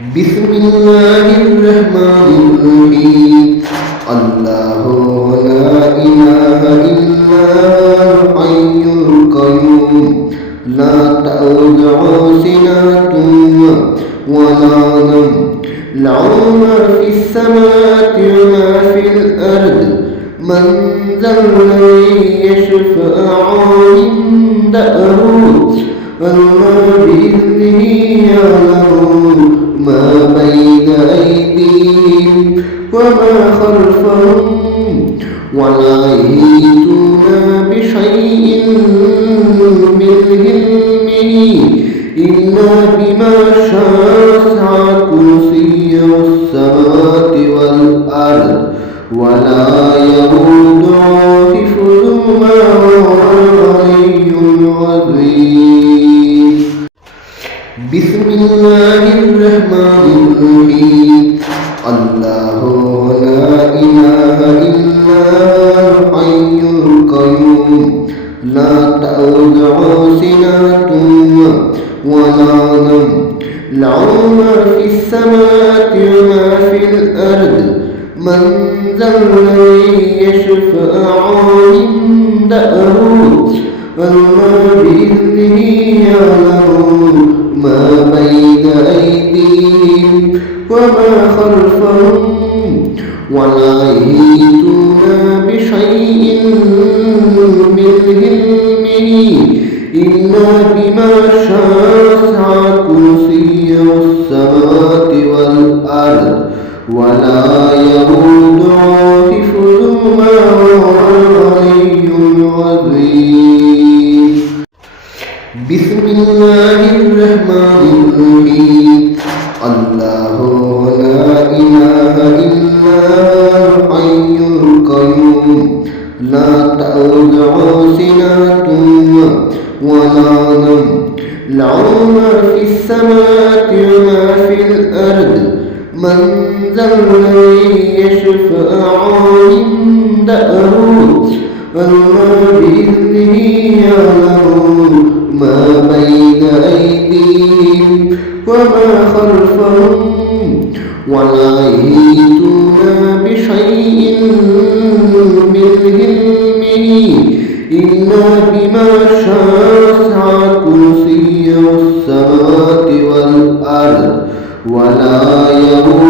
بسم الله الرحمن الرحيم الله لا إله إلا الحي القيوم لا تأخذه سنة ولا نوم له ما في السماوات وما في الأرض من ذا الذي يشفع عنده إلا بإذنه يعلم ما بين أيديهم وما خلفهم ولا يحيطون بشيء من علمه إلا بما شاء كرسيه السماوات والأرض ولا يئوده حفظهما وهو العلي العظيم. بسم الله الرحمن الرحيم الله لا إله إلا الحي القيوم لا تأخذه سنة ولا نوم له ما في السماوات وما في الأرض من ذا الذي يشفع عنده إلا بإذنه يعلم ما بين أيديهم وما خلفهم ولا يحيطون بشيء من علمه إلا بما شاء كرسيه السماوات والأرض ولا يئوده حفظهما وهو العلي العظيم. بسم الله الرحمن الرحيم الله لا إله إلا الحي القيوم لا تأخذه سنة ولا نوم له ما في السماوات وما في الأرض من ذا الذي يشفع عنده إلا بإذنه يعلم ما بين أيديهم وما خلفهم ولا يحيطون بشيء من علمه إلا بما شاء كرسيه السماوات والأرض ولا يئوده